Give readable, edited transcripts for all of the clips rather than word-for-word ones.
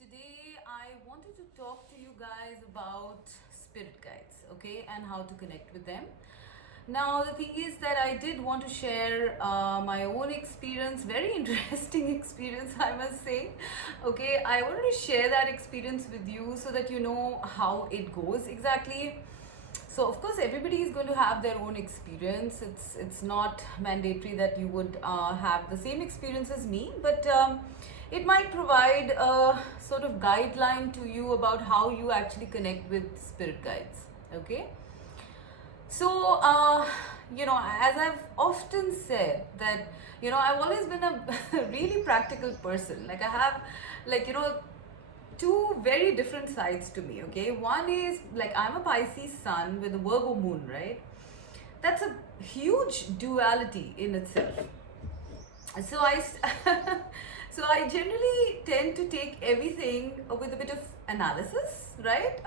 Today, I wanted to talk to you guys about spirit guides, okay, and how to connect with them. Now, the thing is that I did want to share my own experience, very interesting experience, I must say. Okay, I wanted to share that experience with you so that you know how it goes exactly. So, of course, everybody is going to have their own experience. It's not mandatory that you would have the same experience as me, but it might provide a sort of guideline to you about how you actually connect with spirit guides. Okay. So, as I've often said that, I've always been a really practical person. Like I have, two very different sides to me. Okay, one is like I'm a Pisces sun with a Virgo moon, right? That's a huge duality in itself. So so I generally tend to take everything with a bit of analysis, right?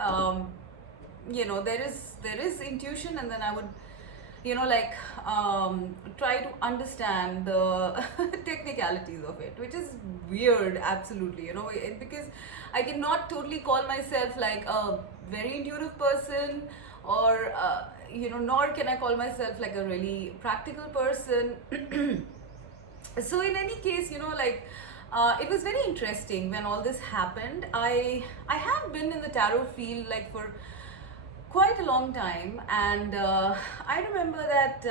There is intuition, and then I would try to understand the technicalities of it, which is weird, absolutely, because I cannot totally call myself like a very intuitive person, or nor can I call myself like a really practical person. So in any case, it was very interesting when all this happened. I have been in the tarot field like for quite a long time, and I remember that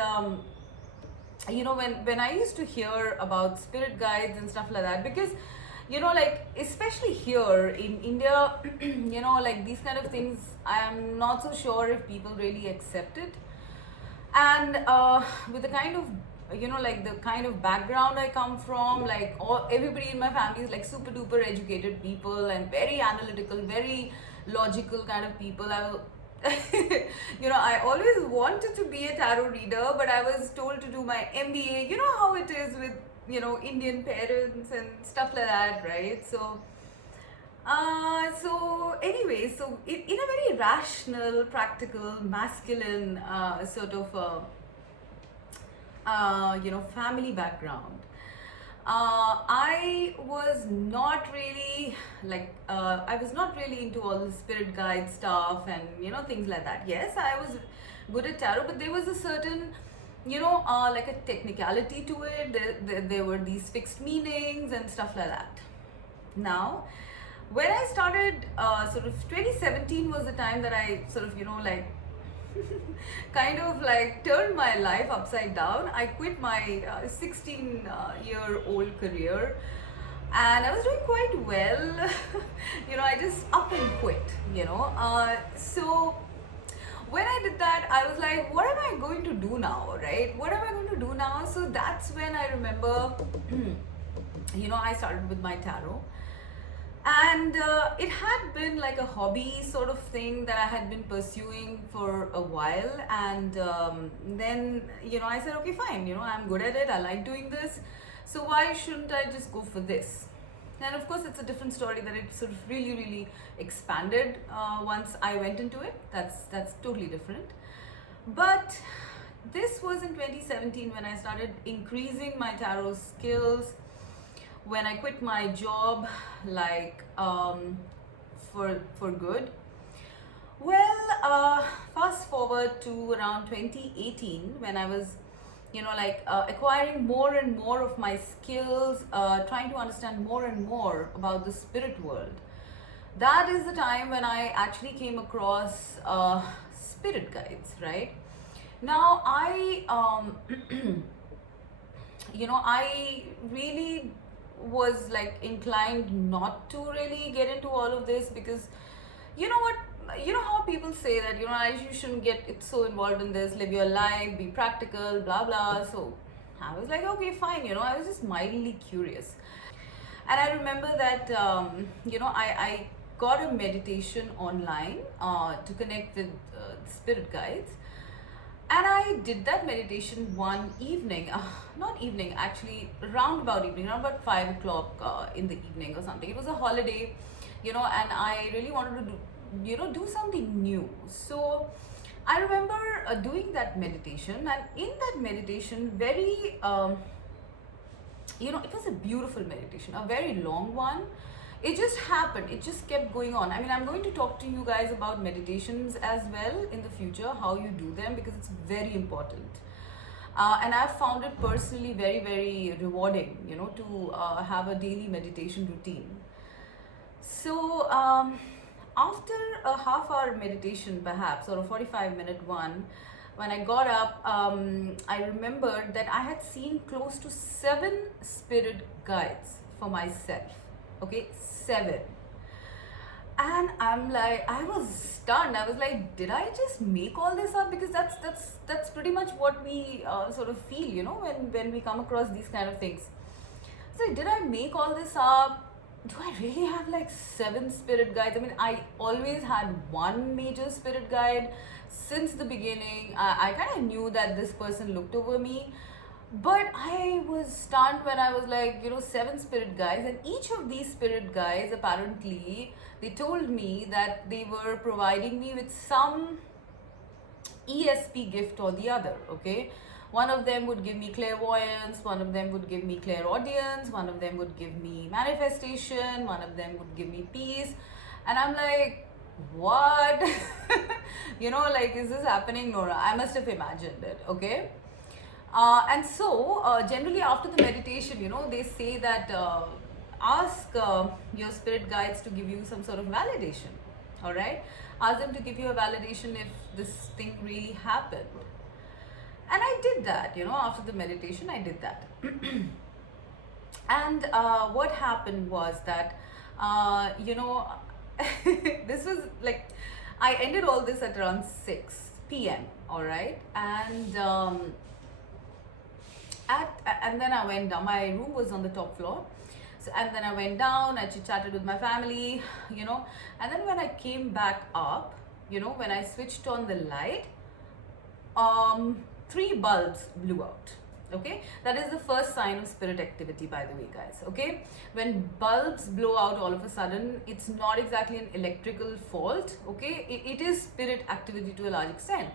when I used to hear about spirit guides and stuff like that, because especially here in India, like these kind of things, I am not so sure if people really accept it. And with the kind of the kind of background I come from, like everybody in my family is like super duper educated people and very analytical, very logical kind of people. I always wanted to be a tarot reader, but I was told to do my MBA. You know how it is with Indian parents and stuff like that, right? So anyway, so in a very rational, practical, masculine sort of family background, I was not really I was not really into all the spirit guide stuff and things like that. Yes, I was good at tarot, but there was a certain like a technicality to it. There were these fixed meanings and stuff like that. Now, when I started, sort of 2017 was the time that I sort of kind of like turned my life upside down. I quit my 16-year-old career, and I was doing quite well. I just up and quit. So when I did that, I was like, what am I going to do now, right? What am I going to do now? So that's when I remember, I started with my tarot, and it had been like a hobby sort of thing that I had been pursuing for a while. And then I said, okay, fine, I'm good at it, I like doing this, so why shouldn't I just go for this? And of course, it's a different story that it sort of really really expanded once I went into it. That's totally different. But this was in 2017 when I started increasing my tarot skills, when I quit my job, like for good. Well, fast forward to around 2018 when I was, acquiring more and more of my skills, trying to understand more and more about the spirit world. That is the time when I actually came across spirit guides, right? Now, I really was like inclined not to really get into all of this, because how people say that you shouldn't get it so involved in this, live your life, be practical, blah blah. So I was like, okay, fine. I was just mildly curious. And I remember that I got a meditation online to connect with spirit guides. And I did that meditation one evening, not evening, actually, around about evening, around about 5 o'clock in the evening or something. It was a holiday, and I really wanted to do something new. So I remember doing that meditation, and in that meditation, it was a beautiful meditation, a very long one. it just happened, it just kept going on. I mean, I'm going to talk to you guys about meditations as well in the future, how you do them, because it's very important. And I've found it personally very, very rewarding, to have a daily meditation routine. So, after a half hour meditation, perhaps, or a 45-minute one, when I got up, I remembered that I had seen close to 7 spirit guides for myself. Okay, 7. And I'm like, I was stunned. I was like, did I just make all this up? Because that's pretty much what we sort of feel, when we come across these kind of things. So did I make all this up? Do I really have like 7 spirit guides? I mean, I always had one major spirit guide since the beginning. I kind of knew that this person looked over me, but I was stunned when I was like, 7 spirit guides, and each of these spirit guides, apparently, they told me that they were providing me with some ESP gift or the other, okay? One of them would give me clairvoyance, one of them would give me clairaudience, one of them would give me manifestation, one of them would give me peace. And I'm like, what? Like, is this happening, Nora? I must have imagined it, okay? And so, generally after the meditation, they say that ask your spirit guides to give you some sort of validation, all right? Ask them to give you a validation if this thing really happened. And I did that, after the meditation, I did that. And what happened was that, this was like, I ended all this at around 6 p.m., all right? And and then I went down. My room was on the top floor. So, and then I went down, I chit-chatted with my family, and then when I came back up, when I switched on the light, 3 bulbs blew out. Okay, that is the first sign of spirit activity, by the way, guys. Okay, when bulbs blow out all of a sudden, it's not exactly an electrical fault. Okay, it is spirit activity to a large extent.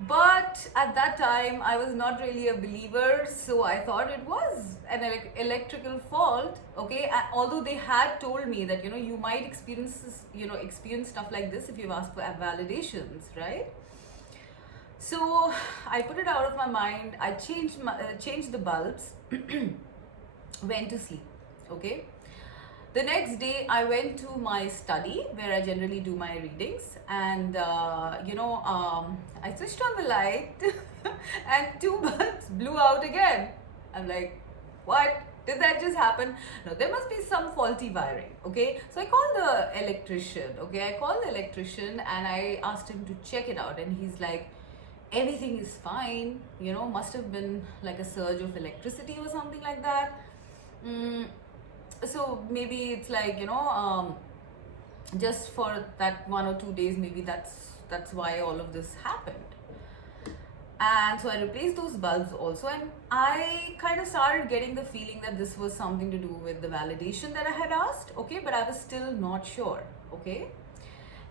But at that time, I was not really a believer, so I thought it was an electrical fault. Okay, and although they had told me that you might experience this, experience stuff like this if you've asked for validations, right? So I put it out of my mind. I changed the bulbs, went to sleep. Okay. The next day, I went to my study where I generally do my readings, and I switched on the light, and 2 bulbs blew out again. I'm like, what? Did that just happen? No, there must be some faulty wiring. Okay, so I called the electrician. Okay, I called the electrician and I asked him to check it out, and he's like, everything is fine. Must have been like a surge of electricity or something like that. So maybe it's like just for that 1 or 2 days, maybe that's why all of this happened. And so I replaced those bulbs also, and I kind of started getting the feeling that this was something to do with the validation that I had asked. Okay, but I was still not sure. Okay,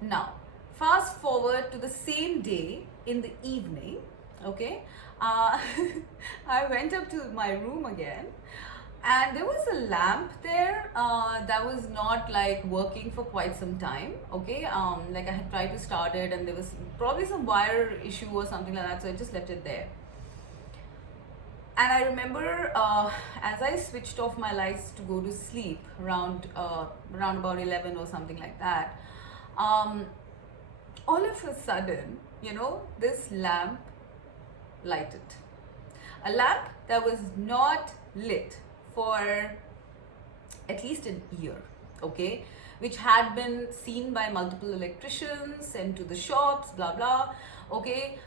now fast forward to the same day in the evening. Okay, I went up to my room again, and there was a lamp there that was not like working for quite some time. Okay, like I had tried to start it, and there was probably some wire issue or something like that, so I just left it there. And I remember as I switched off my lights to go to sleep around about 11 or something like that, all of a sudden, this lamp lighted. A lamp that was not lit for at least an year, okay, which had been seen by multiple electricians, sent to the shops, blah blah, okay,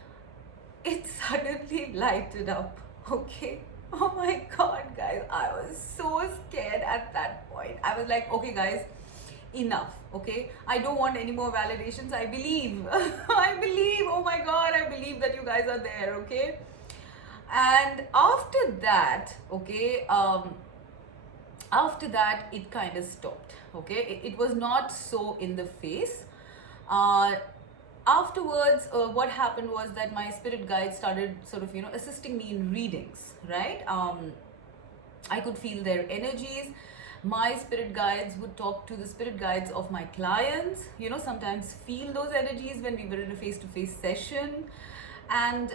it suddenly lighted up. Okay, oh my god, guys, I was so scared at that point. I was like, okay guys, enough. Okay, I don't want any more validations. I believe I believe, oh my god, I believe that you guys are there. Okay, and after that, okay, after that it kind of stopped. Okay, it was not so in the face. Afterwards, what happened was that my spirit guides started sort of assisting me in readings, right? I could feel their energies, My spirit guides would talk to the spirit guides of my clients, sometimes feel those energies when we were in a face-to-face session, and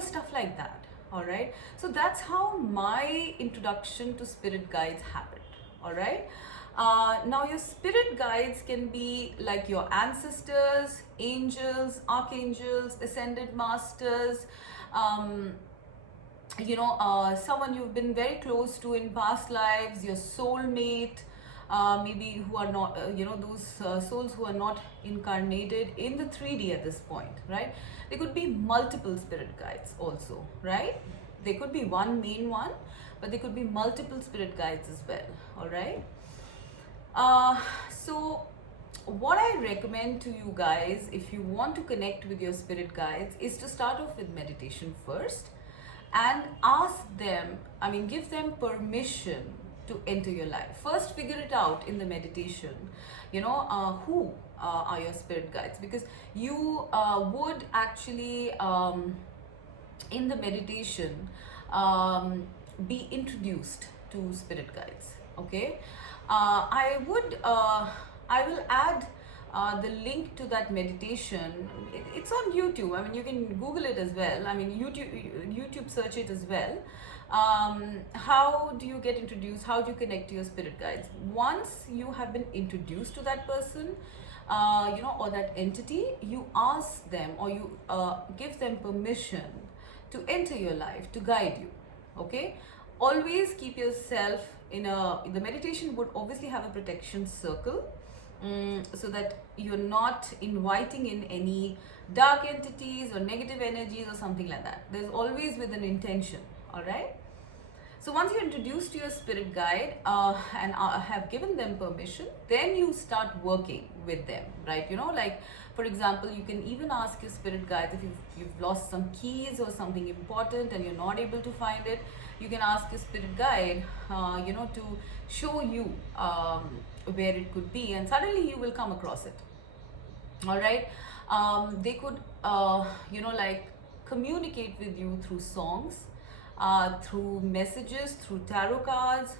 stuff like that. All right, so that's how my introduction to spirit guides happened. All right, now your spirit guides can be like your ancestors, angels, archangels, ascended masters, um, someone you've been very close to in past lives, your soulmate, maybe who are not, those souls who are not incarnated in the 3D at this point, right? There could be multiple spirit guides also, right? There could be one main one, but there could be multiple spirit guides as well, all right? So what I recommend to you guys, if you want to connect with your spirit guides, is to start off with meditation first and ask them, give them permission to enter your life. First, figure it out in the meditation, who are your spirit guides, because you would actually, in the meditation, be introduced to spirit guides, okay? I will add the link to that meditation. It's on YouTube. You can Google it as well. YouTube search it as well. How do you get introduced? How do you connect to your spirit guides? Once you have been introduced to that person, or that entity, you ask them, or you give them permission to enter your life, to guide you. Okay? Always keep yourself the meditation would obviously have a protection circle, so that you're not inviting in any dark entities or negative energies or something like that. There's always with an intention, all right? So once you're introduced to your spirit guide and have given them permission, then you start working with them, right? Like, for example, you can even ask your spirit guides if you've lost some keys or something important and you're not able to find it. You can ask your spirit guide, to show you where it could be, and suddenly you will come across it. All right, they could, like communicate with you through songs, through messages, through tarot cards,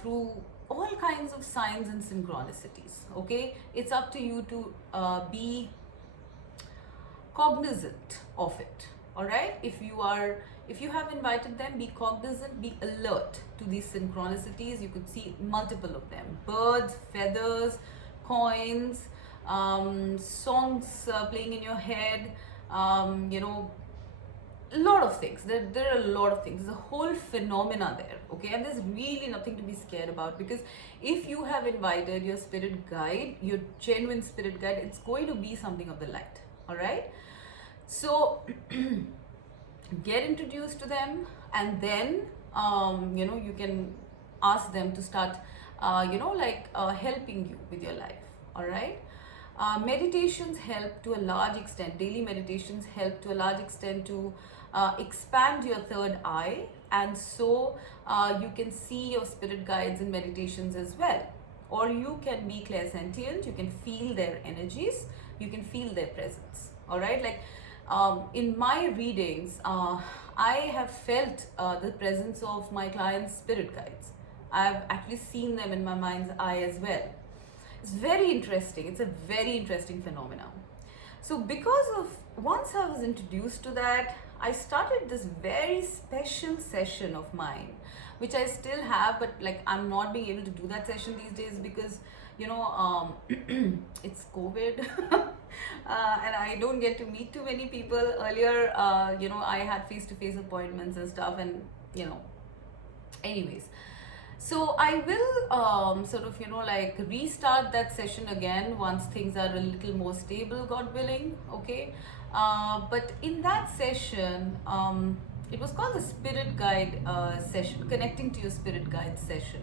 through all kinds of signs and synchronicities. Okay, it's up to you to be cognizant of it. All right, if you have invited them, be cognizant, be alert to these synchronicities. You could see multiple of them: birds, feathers, coins, songs playing in your head, a lot of things. There are a lot of things. There's a whole phenomena there, okay? And there's really nothing to be scared about, because if you have invited your spirit guide, your genuine spirit guide, it's going to be something of the light, all right? So get introduced to them, and then you can ask them to start helping you with your life, all right? Meditations help to a large extent, daily meditations help to a large extent to expand your third eye, and so you can see your spirit guides in meditations as well. Or you can be clairsentient, you can feel their energies, you can feel their presence, all right? Like, in my readings, I have felt the presence of my clients' spirit guides. I've actually seen them in my mind's eye as well. It's very interesting. It's a very interesting phenomenon. So once I was introduced to that, I started this very special session of mine, which I still have, but like I'm not being able to do that session these days because it's COVID. And I don't get to meet too many people. Earlier, I had face-to-face appointments and stuff, and anyways. So I will restart that session again once things are a little more stable, God willing, okay? But in that session, it was called the Spirit Guide session, Connecting to Your Spirit Guide session.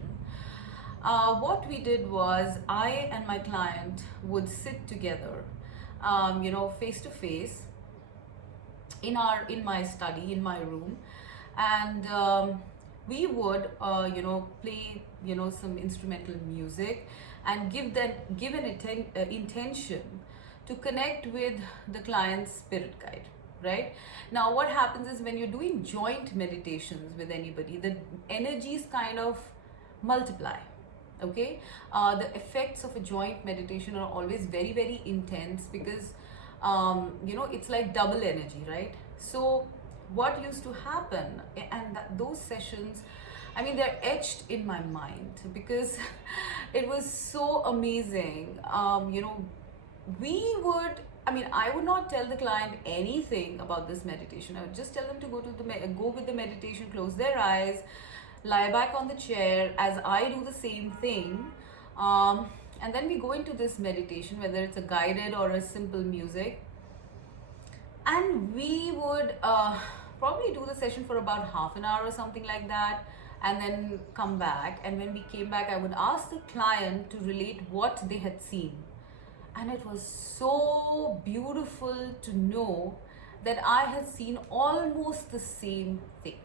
What we did was, I and my client would sit together, face to face in my study, in my room, and we would play some instrumental music and give an intention to connect with the client's spirit guide. Right now, what happens is, when you're doing joint meditations with anybody, the energies kind of multiply. Okay, the effects of a joint meditation are always very, very intense because it's like double energy, right? So what used to happen, and those sessions, I mean, they're etched in my mind because it was so amazing. We would, I mean, I would not tell the client anything about this meditation. I would just tell them to go with the meditation, close their eyes, lie back on the chair as I do the same thing. And then we go into this meditation, whether it's a guided or a simple music. And we would probably do the session for about half an hour or something like that, and then come back. And when we came back, I would ask the client to relate what they had seen. And it was so beautiful to know that I had seen almost the same thing.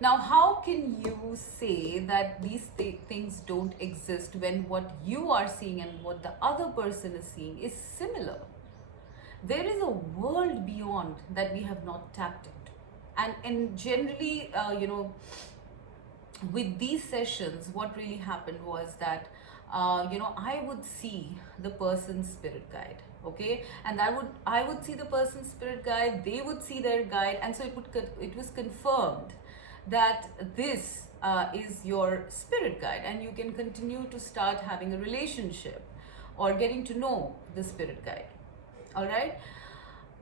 Now, how can you say that these things don't exist when what you are seeing and what the other person is seeing is similar? There is a world beyond that we have not tapped into. And generally, with these sessions, what really happened was that, I would see the person's spirit guide. Okay, and I would see the person's spirit guide, they would see their guide, and so it was confirmed that this is your spirit guide, and you can continue to start having a relationship or getting to know the spirit guide. All right,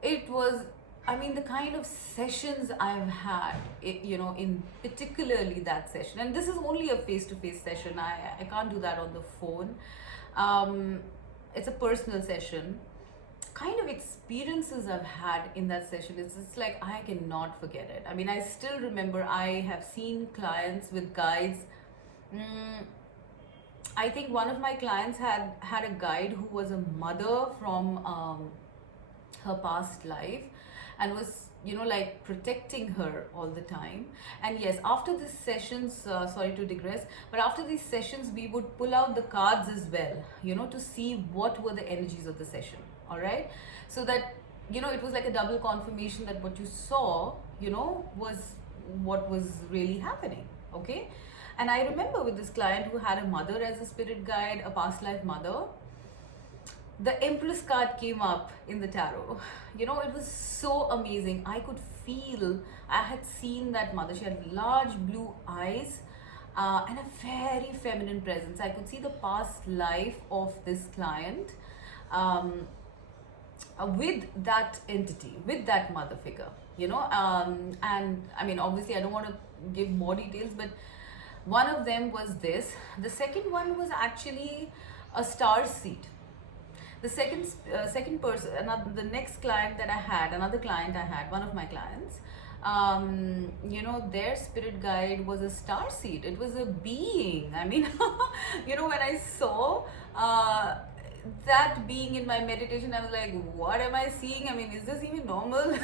it was, I mean, the kind of sessions I've had, in particularly that session, and this is only a face-to-face session. I can't do that on the phone. It's a personal session. Kind of experiences I've had in that session, it's like I cannot forget it. I mean, I still remember I have seen clients with guides. I think one of my clients had a guide who was a mother from her past life, and was like protecting her all the time. And yes, after these sessions, sorry to digress, but after these sessions we would pull out the cards as well, to see what were the energies of the session. All right, so that it was like a double confirmation that what you saw was what was really happening. Okay, and I remember with this client who had a mother as a spirit guide, a past life mother, the Empress card came up in the tarot. It was so amazing. I could feel, I had seen that mother. She had large blue eyes and a very feminine presence. I could see the past life of this client with that entity, with that mother figure, and I mean, obviously, I don't want to give more details, but one of them was this. The second one was actually a star seed. The second person, the next client that I had, one of my clients, their spirit guide was a star seed. It was a being. I mean, when I saw that being in my meditation, I was like, what am I seeing? I mean, is this even normal?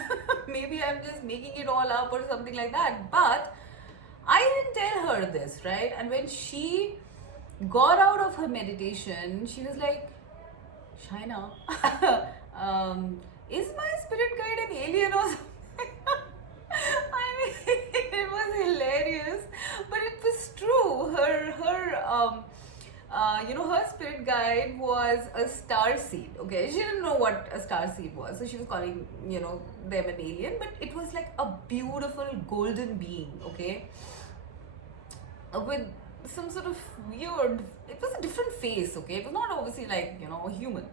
Maybe I'm just making it all up or something like that. But I didn't tell her this, right? And when she got out of her meditation, she was like, Shaina, is my spirit guide an alien or something? I mean, it was hilarious, but it was true. Her spirit guide was a star seed. Okay, she didn't know what a star seed was, so she was calling them an alien, but it was like a beautiful golden being. Okay, with some sort of weird, it was a different face. Okay, it was not obviously like a human.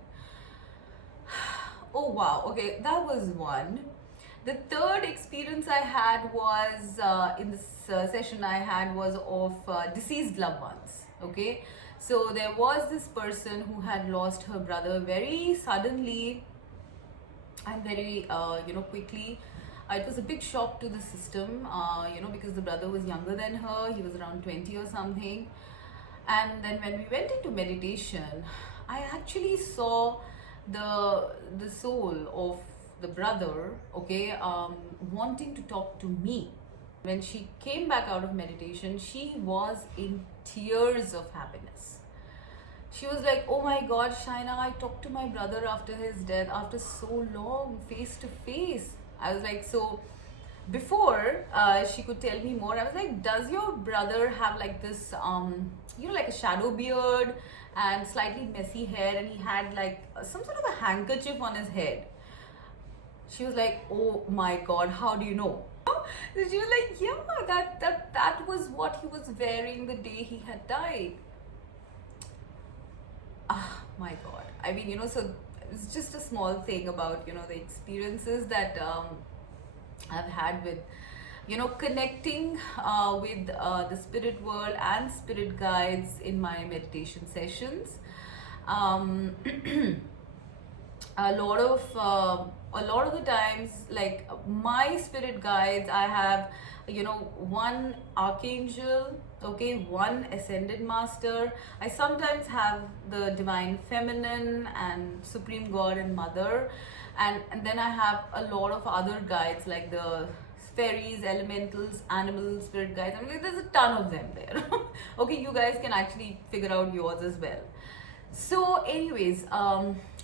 Oh wow, okay, that was one. The third experience I had was in this session I had was of deceased loved ones. Okay, so there was this person who had lost her brother very suddenly and very quickly. It was a big shock to the system, because the brother was younger than her. He was around 20 or something. And then when we went into meditation, I actually saw the soul of the brother, okay, wanting to talk to me. When she came back out of meditation, she was in tears of happiness. She was like, oh my God, Shaina, I talked to my brother after his death, after so long, face to face. I was like, so before she could tell me more, I was like, does your brother have like this, like a shadow beard and slightly messy hair, and he had like some sort of a handkerchief on his head? She was like, oh my god, how do you know? So she was like, yeah, that was what he was wearing the day he had died. Ah, my god. I mean, so it's just a small thing about, the experiences that I've had with, connecting with the spirit world and spirit guides in my meditation sessions. Um, a lot of the times, like my spirit guides, I have, one archangel, okay, one ascended master. I sometimes have the divine feminine and supreme god and mother, and then I have a lot of other guides like the fairies, elementals, animals, spirit guides. I mean, like, there's a ton of them there. Okay, you guys can actually figure out yours as well. So anyways,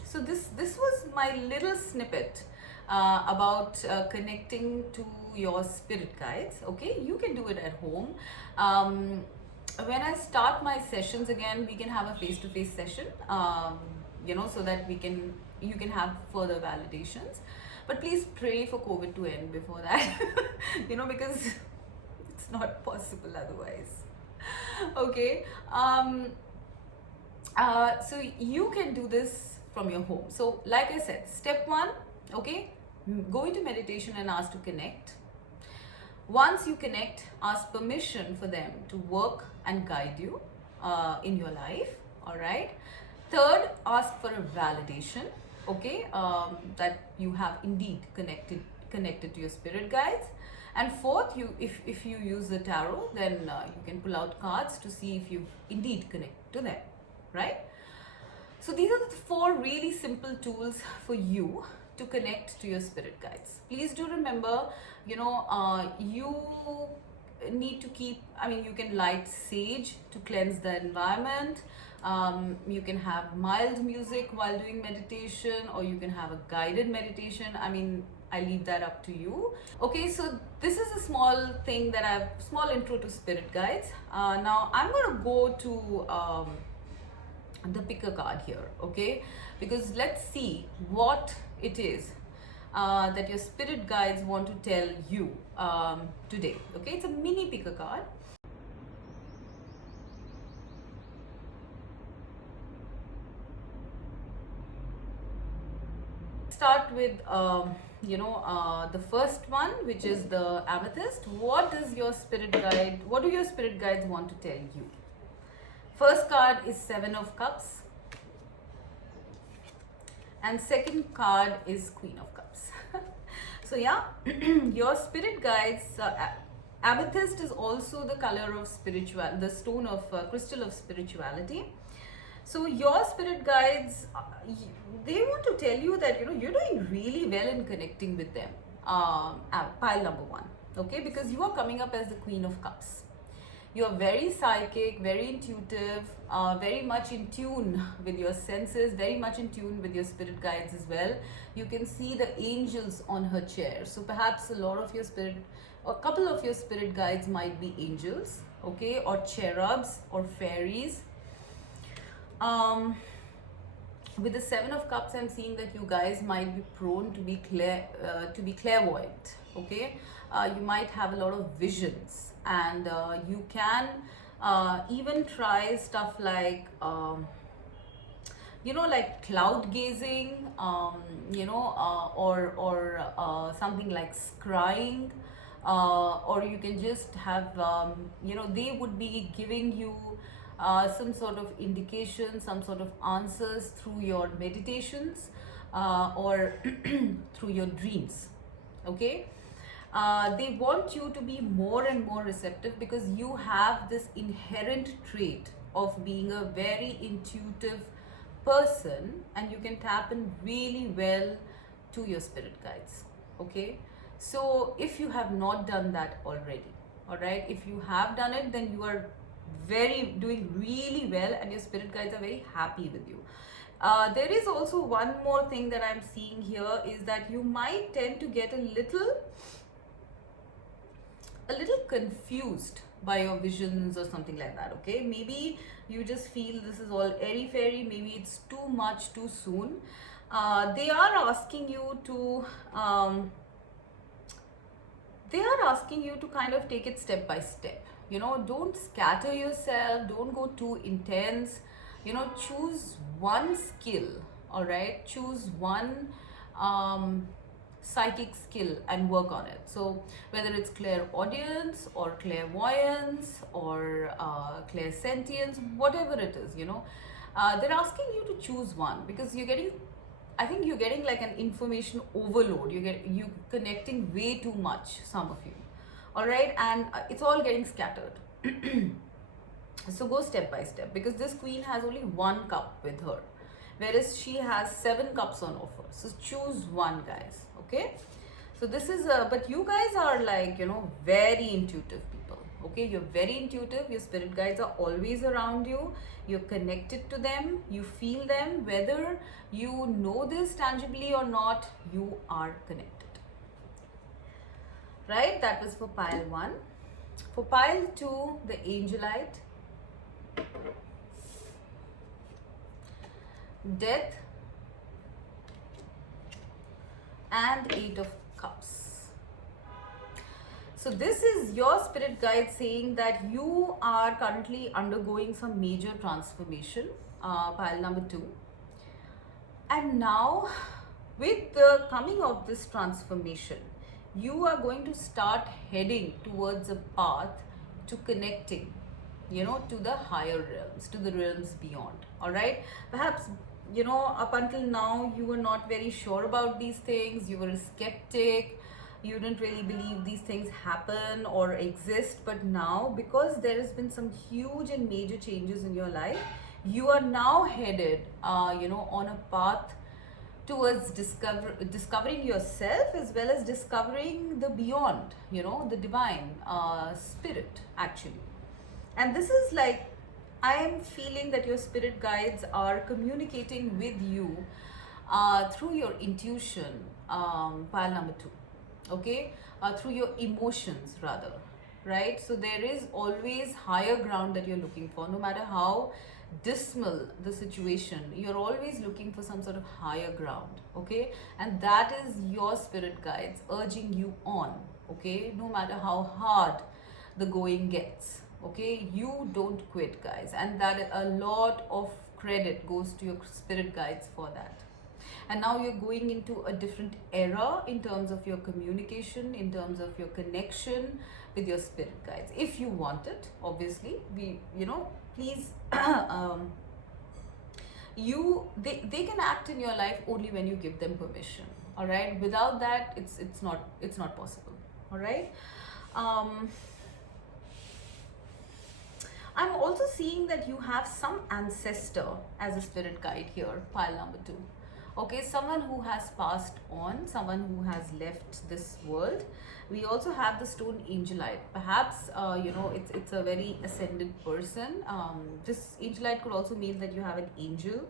so this was my little snippet about connecting to your spirit guides. Okay, you can do it at home. When I start my sessions again, we can have a face-to-face session, so that you can have further validations. But please pray for COVID to end before that, because it's not possible otherwise. Okay. So you can do this from your home. So like I said, step one, okay, go into meditation and ask to connect. Once you connect, ask permission for them to work and guide you in your life. All right. Third, ask for a validation, okay, that you have indeed connected to your spirit guides. And fourth, if you use the tarot, then you can pull out cards to see if you indeed connect to them, right? So these are the 4 really simple tools for you to connect to your spirit guides. Please do remember, you need to keep, you can light sage to cleanse the environment. You can have mild music while doing meditation, or you can have a guided meditation. I leave that up to you. Okay, so this is a small thing small intro to spirit guides. Now I'm going to go to the pick a card here, okay, because let's see what it is that your spirit guides want to tell you today. Okay, it's a mini pick a card. Start with the first one, which is the amethyst. What do your spirit guides want to tell you? First card is 7 of Cups, and second card is Queen of Cups. So yeah, your spirit guides, amethyst is also the color of the stone of crystal of spirituality. So your spirit guides, they want to tell you that you're doing really well in connecting with them. Pile number 1, okay, because you are coming up as the Queen of Cups. You're very psychic, very intuitive, very much in tune with your senses, very much in tune with your spirit guides as well. You can see the angels on her chair. So perhaps a couple of your spirit guides might be angels, okay, or cherubs or fairies. With the 7 of Cups, I'm seeing that you guys might be prone to be clairvoyant, okay. You might have a lot of visions, and you can even try stuff like like cloud gazing, or something like scrying, or you can just have they would be giving you some sort of indication, some sort of answers through your meditations, or through your dreams, okay. They want you to be more and more receptive, because you have this inherent trait of being a very intuitive person, and you can tap in really well to your spirit guides, okay. So if you have not done that already, all right, if you have done it, then you are doing really well, and your spirit guides are very happy with you. There is also one more thing that I'm seeing here, is that you might tend to get a little a little confused by your visions or something like that. Okay, maybe you just feel this is all airy fairy, maybe it's too much too soon. They are asking you to kind of take it step by step. You know, don't scatter yourself, don't go too intense. You know, choose one skill. All right, choose one psychic skill and work on it. So whether it's clairaudience or clairvoyance or clairsentience, whatever it is, you know, they're asking you to choose one, because I think you're getting like an information overload. You connecting way too much, some of you. All right, and it's all getting scattered. So go step by step, because this queen has only one cup with her, whereas she has 7 cups on offer. So choose one, guys. Okay, so this is but you guys are like, you know, very intuitive people. Okay, you're very intuitive. Your spirit guides are always around you. You're connected to them, you feel them, whether you know this tangibly or not, you are connected. Right, that was for pile 1. For pile 2, the angelite, death, and 8 of cups. So this is your spirit guide saying that you are currently undergoing some major transformation, pile number 2. And now, with the coming of this transformation, you are going to start heading towards a path to connecting, you know, to the higher realms, to the realms beyond. All right, perhaps, you know, up until now you were not very sure about these things, you were a skeptic, you didn't really believe these things happen or exist. But now, because there has been some huge and major changes in your life, you are now headed you know, on a path towards discovering yourself, as well as discovering the beyond, you know, the divine spirit actually. And this is like, I am feeling that your spirit guides are communicating with you through your intuition, pile number 2. Okay, through your emotions rather, right? So there is always higher ground that you're looking for. No matter how dismal the situation, you're always looking for some sort of higher ground. Okay, and that is your spirit guides urging you on. Okay, no matter how hard the going gets. Okay, you don't quit, guys, and that a lot of credit goes to your spirit guides for that. And now you're going into a different era in terms of your communication, in terms of your connection with your spirit guides, if you want it. Obviously, you know, please they can act in your life only when you give them permission. All right, without that, it's not possible. All right. I'm also seeing that you have some ancestor as a spirit guide here, pile number 2. Okay, someone who has passed on, someone who has left this world. We also have the stone angelite. Perhaps you know, it's a very ascended person. This angelite could also mean that you have an angel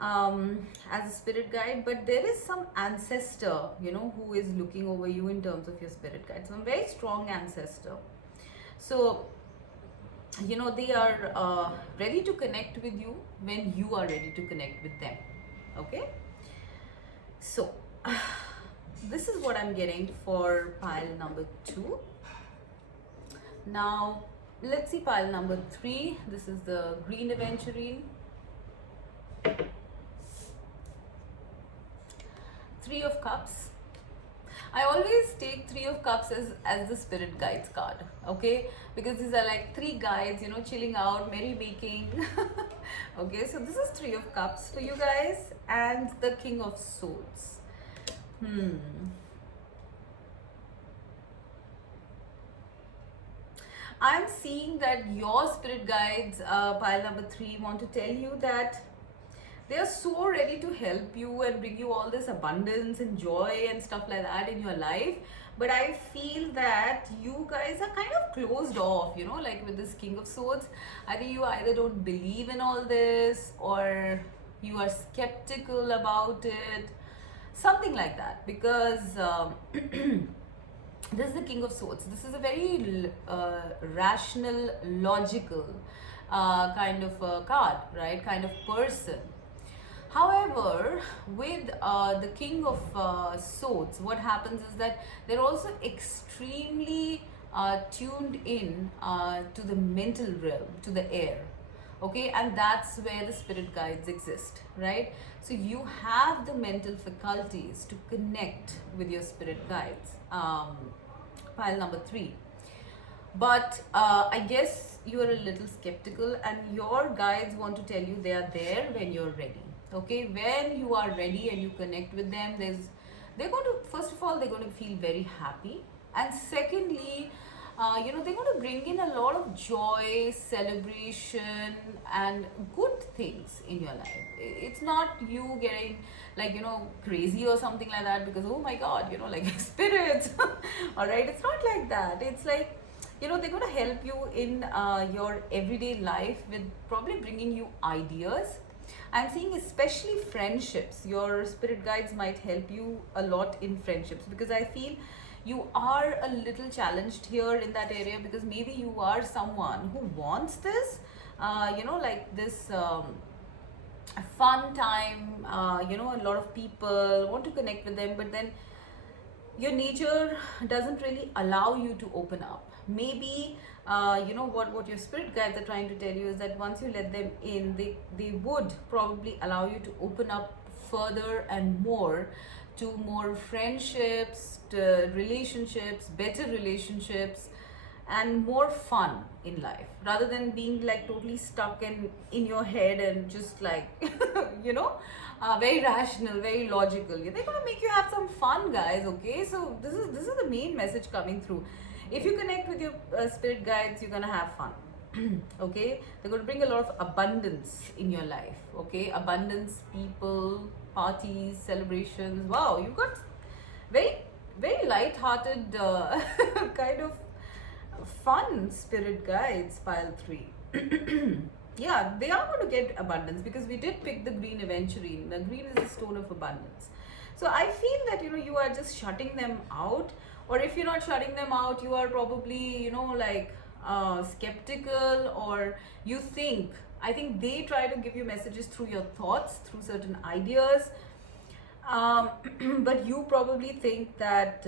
as a spirit guide, but there is some ancestor, you know, who is looking over you in terms of your spirit guide. Some very strong ancestor. So, you know, they are ready to connect with you when you are ready to connect with them. Okay, so this is what I'm getting for pile number 2. Now let's see pile number 3. This is the green aventurine, 3 of cups. I always take 3 of cups as the spirit guides card. Okay, because these are like 3 guides, you know, chilling out, merry making. Okay, so this is 3 of cups for you guys, and the king of swords. I'm seeing that your spirit guides, pile number 3, want to tell you that they are so ready to help you and bring you all this abundance and joy and stuff like that in your life. But I feel that you guys are kind of closed off, you know, like with this king of swords. I think you either don't believe in all this, or you are skeptical about it, something like that. Because this is the King of Swords. This is a very rational, logical kind of card, right? Kind of person. However, with the King of Swords, what happens is that they're also extremely tuned in to the mental realm, to the air. Okay, and that's where the spirit guides exist, right? So you have the mental faculties to connect with your spirit guides. Pile number 3. But I guess you are a little skeptical, and your guides want to tell you they are there when you're ready. Okay, when you are ready and you connect with them, they're going to, first of all, they're going to feel very happy, and secondly, they're going to bring in a lot of joy, celebration, and good things in your life. It's not you getting like, crazy or something like that because, oh my God, like spirits. All right, it's not like that. It's like, they're going to help you in your everyday life with probably bringing you ideas. I'm seeing especially friendships. Your spirit guides might help you a lot in friendships, because I feel you are a little challenged here in that area, because maybe you are someone who wants this, like this fun time, a lot of people want to connect with them, but then your nature doesn't really allow you to open up. Maybe what your spirit guides are trying to tell you is that once you let them in, they would probably allow you to open up further and more to more friendships, to relationships, better relationships, and more fun in life, rather than being like totally stuck in your head and just like very rational, very logical. They're gonna make you have some fun, guys. Okay, so this is the main message coming through. If you connect with your spirit guides, you're gonna have fun. Okay, they're going to bring a lot of abundance in your life. Okay, abundance, people, parties, celebrations. Wow, you've got very very light-hearted kind of fun spirit guides. Pile 3. Yeah, they are going to get abundance, because we did pick the green aventurine. The green is the stone of abundance. So I feel that you are just shutting them out, or if you're not shutting them out, you are probably like skeptical, or you think, I think they try to give you messages through your thoughts, through certain ideas, but you probably think that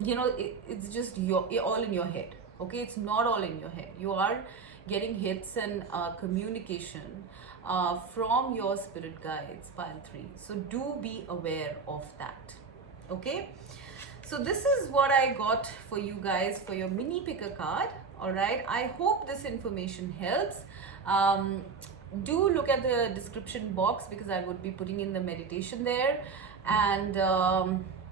it's just all in your head. Okay, it's not all in your head. You are getting hits and communication from your spirit guides. Pile 3. So do be aware of that. Okay, so this is what I got for you guys for your mini picker card. All right, I hope this information helps. Do look at the description box, because I would be putting in the meditation there, and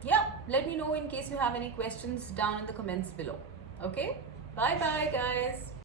yeah, let me know in case you have any questions down in the comments below. Okay, bye bye guys.